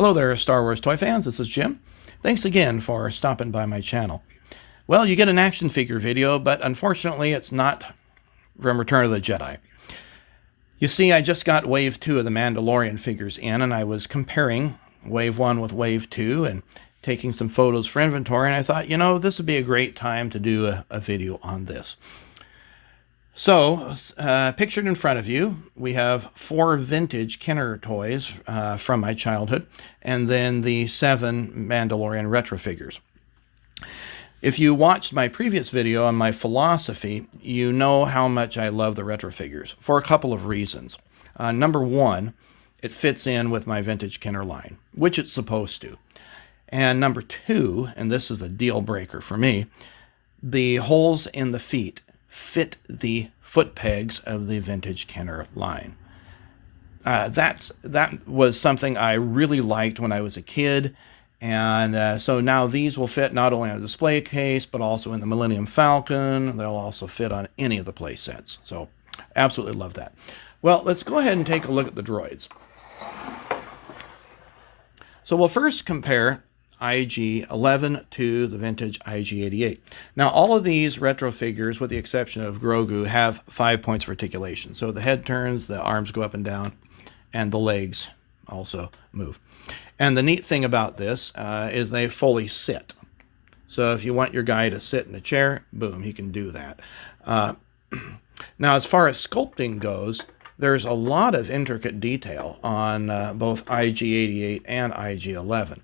Hello there, Star Wars toy fans. This is Jim. Thanks again for stopping by my channel. Well, you get an action figure video, but unfortunately it's not from Return of the Jedi. You see, I just got Wave 2 of the Mandalorian figures in, and I was comparing Wave 1 with Wave 2 and taking some photos for inventory, and I thought, you know, this would be a great time to do a video on this. So, pictured in front of you, we have 4 vintage Kenner toys from my childhood, and then the 7 Mandalorian retro figures. If you watched my previous video on my philosophy, you know how much I love the retro figures, for a couple of reasons. Number one, it fits in with my vintage Kenner line, which it's supposed to. And number two, and this is a deal breaker for me, the holes in the feet fit the foot pegs of the vintage Kenner line. That was something I really liked when I was a kid, and so now these will fit not only on a display case, but also in the Millennium Falcon. They'll also fit on any of the play sets, so absolutely love that. Well, let's go ahead and take a look at the droids. So we'll first compare IG-11 to the vintage IG-88. Now, all of these retro figures, with the exception of Grogu, have 5 points of articulation. So the head turns, the arms go up and down, and the legs also move. And the neat thing about this is they fully sit. So if you want your guy to sit in a chair, boom, he can do that. Now, as far as sculpting goes, there's a lot of intricate detail on both IG-88 and IG-11.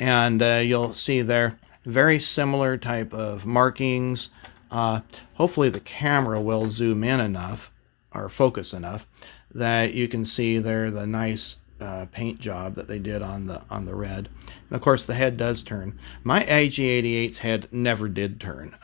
And you'll see there very similar type of markings. Hopefully the camera will zoom in enough or focus enough that you can see there the nice paint job that they did on the red. And of course the head does turn. My IG-88's head never did turn,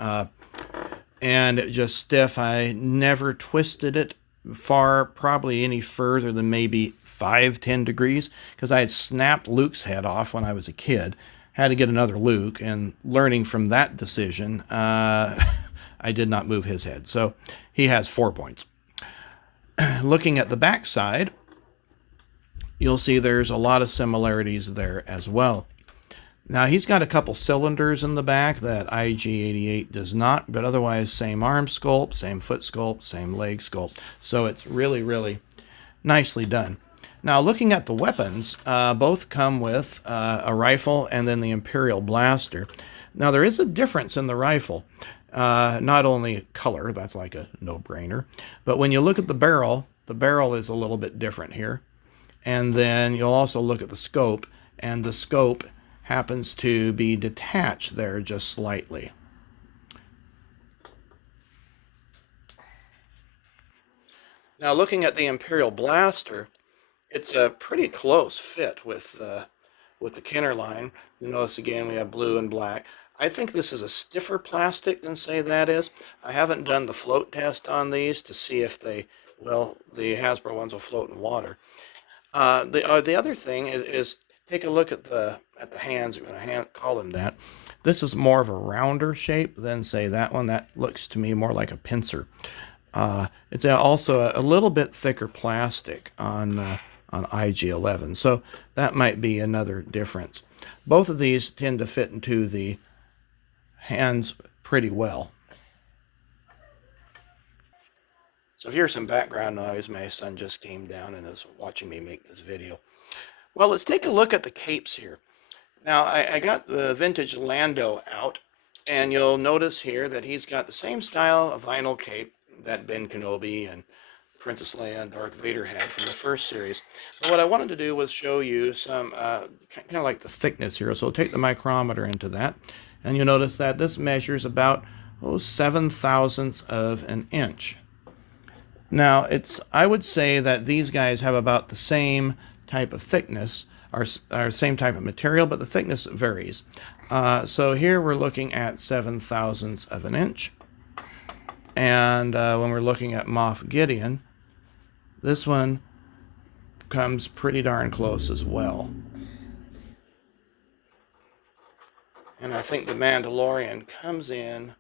and it just stiff. I never twisted it far, probably any further than maybe 5-10 degrees, because I had snapped Luke's head off when I was a kid, had to get another Luke, and learning from that decision, I did not move his head. So he has 4 points. Looking at the back side, you'll see there's a lot of similarities there as well. Now, he's got a couple cylinders in the back that IG-88 does not, but otherwise same arm sculpt, same foot sculpt, same leg sculpt. So it's really, really nicely done. Now, looking at the weapons, both come with a rifle and then the Imperial blaster. Now, there is a difference in the rifle. Not only color, that's like a no-brainer, but when you look at the barrel is a little bit different here. And then you'll also look at the scope, and the scope happens to be detached there just slightly. Now, looking at the Imperial blaster, it's a pretty close fit with the Kenner line. You notice again we have blue and black. I think this is a stiffer plastic than, say, that is. I haven't done the float test on these to see if the Hasbro ones will float in water. The other thing is take a look at the hands. We're going to call them that. This is more of a rounder shape than, say, that one. That looks to me more like a pincer. It's also a little bit thicker plastic on IG-11, so that might be another difference. Both of these tend to fit into the hands pretty well. So if you hear some background noise, my son just came down and is watching me make this video. Well, let's take a look at the capes here. Now, I got the vintage Lando out, and you'll notice here that he's got the same style of vinyl cape that Ben Kenobi and Princess Leia and Darth Vader had from the first series. But what I wanted to do was show you some, kind of like the thickness here. So take the micrometer into that, and you'll notice that this measures about 7/1000ths of an inch. Now, I would say that these guys have about the same type of thickness, or same type of material, but the thickness varies. So here we're looking at 7/1000ths of an inch. And when we're looking at Moff Gideon, this one comes pretty darn close as well. And I think the Mandalorian comes in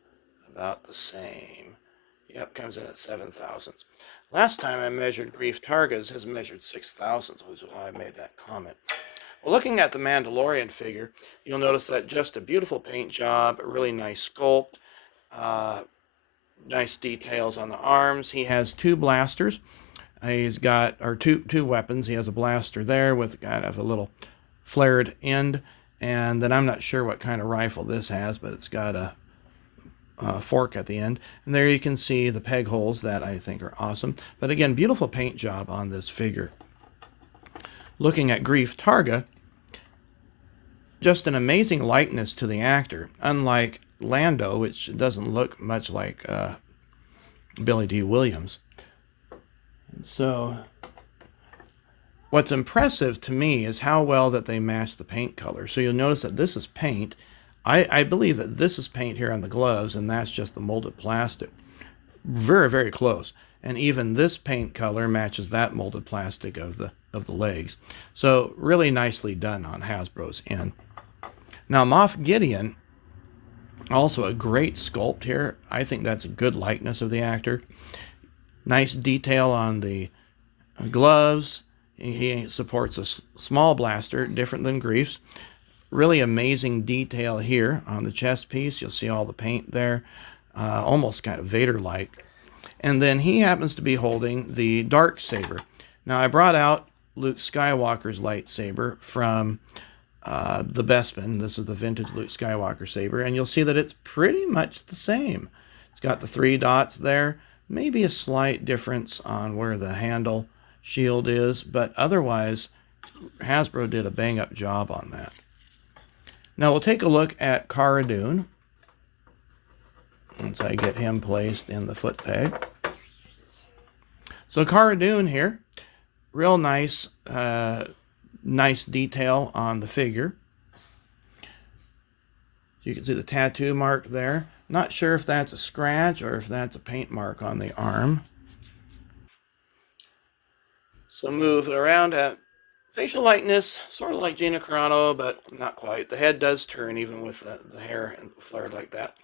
about the same. Yep, comes in at 7/1000ths. Last time I measured Grief Targas has measured 6/1000ths, which is why I made that comment. Well, looking at the Mandalorian figure, you'll notice that just a beautiful paint job, a really nice sculpt, uh, nice details on the arms. He has two blasters. He's got, or two weapons. He has a blaster there with kind of a little flared end, and then I'm not sure what kind of rifle this has, but it's got a fork at the end. And there you can see the peg holes that I think are awesome. But again, beautiful paint job on this figure. Looking at Greef Targa, just an amazing likeness to the actor, unlike Lando, which doesn't look much like Billy D. Williams. So what's impressive to me is how well that they match the paint color. So you'll notice that this is paint. I believe that this is paint here on the gloves, and that's just the molded plastic. Very, very close. And even this paint color matches that molded plastic of the legs. So really nicely done on Hasbro's end. Now Moff Gideon, also a great sculpt here. I think that's a good likeness of the actor. Nice detail on the gloves. He supports a small blaster, different than Greef's. Really amazing detail here on the chest piece. You'll see all the paint there, almost kind of Vader-like. And then he happens to be holding the dark saber. Now I brought out Luke Skywalker's lightsaber from the Bespin. This is the vintage Luke Skywalker saber, and you'll see that it's pretty much the same. It's got the 3 dots there, maybe a slight difference on where the handle shield is, but otherwise Hasbro did a bang-up job on that. Now we'll take a look at Cara Dune once I get him placed in the foot peg. So Cara Dune here, real nice, nice detail on the figure. You can see the tattoo mark there. Not sure if that's a scratch or if that's a paint mark on the arm. So move around at facial likeness, sort of like Gina Carano, but not quite. The head does turn even with the hair and flared like that.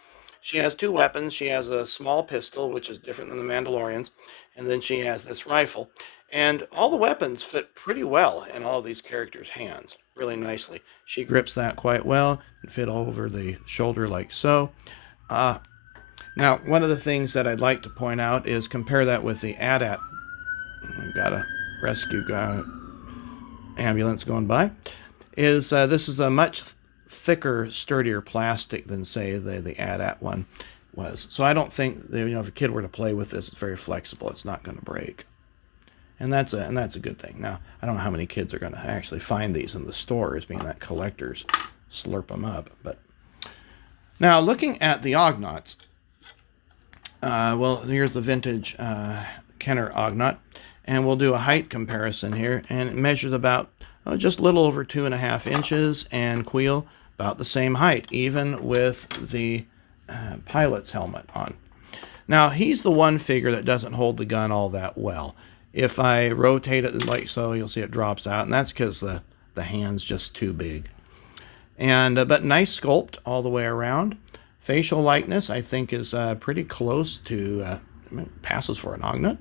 She has 2 weapons. She has a small pistol, which is different than the Mandalorians, and then she has this rifle. And all the weapons fit pretty well in all of these characters' hands, really nicely. She grips that quite well and fit over the shoulder like so. Now, one of the things that I'd like to point out is compare that with the AT-AT. We've got a rescue ambulance going by. This is a much thicker, sturdier plastic than, say, the AT-AT one was. So I don't think that, if a kid were to play with this, it's very flexible. It's not going to break. And that's a good thing. Now, I don't know how many kids are going to actually find these in the stores, being that collectors slurp them up. But now, looking at the Ognaughts, well, here's the vintage Kenner Ognaught, and we'll do a height comparison here, and it measures about just a little over 2.5 inches, and Queel about the same height, even with the pilot's helmet on. Now, he's the one figure that doesn't hold the gun all that well. If I rotate it like so, you'll see it drops out, and that's because the hand's just too big. And but nice sculpt all the way around. Facial likeness, I think, is pretty close to, passes for an Ognaught.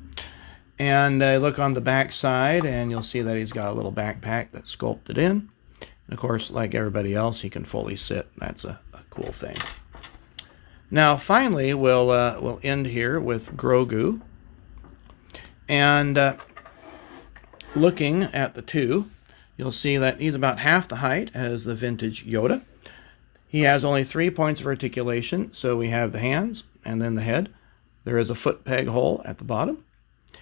And look on the back side, and you'll see that he's got a little backpack that's sculpted in. And of course, like everybody else, he can fully sit. That's a cool thing. Now, finally, we'll end here with Grogu. And looking at the two, you'll see that he's about half the height as the vintage Yoda. He has only 3 points of articulation, so we have the hands and then the head. There is a foot peg hole at the bottom.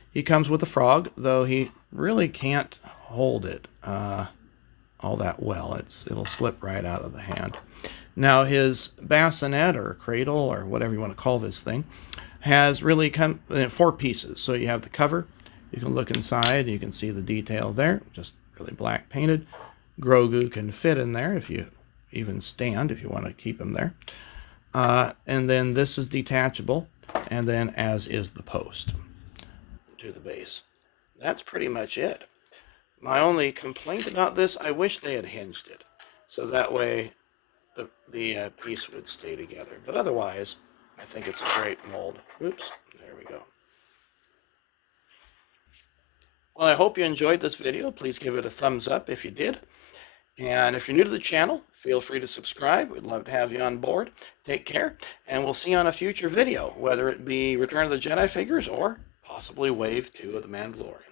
He comes with a frog, though he really can't hold it all that well. It'll slip right out of the hand. Now his bassinet or cradle or whatever you want to call this thing has really come in 4 pieces. So you have the cover. You can look inside. You can see the detail there, just really black painted. Grogu can fit in there if you even stand, if you want to keep him there. And then this is detachable, and then as is the post to the base. That's pretty much it. My only complaint about this, I wish they had hinged it, so that way the piece would stay together. But otherwise, I think it's a great mold. Oops, there we go. Well, I hope you enjoyed this video. Please give it a thumbs up if you did. And if you're new to the channel, feel free to subscribe. We'd love to have you on board. Take care, and we'll see you on a future video, whether it be Return of the Jedi figures or possibly Wave 2 of the Mandalorian.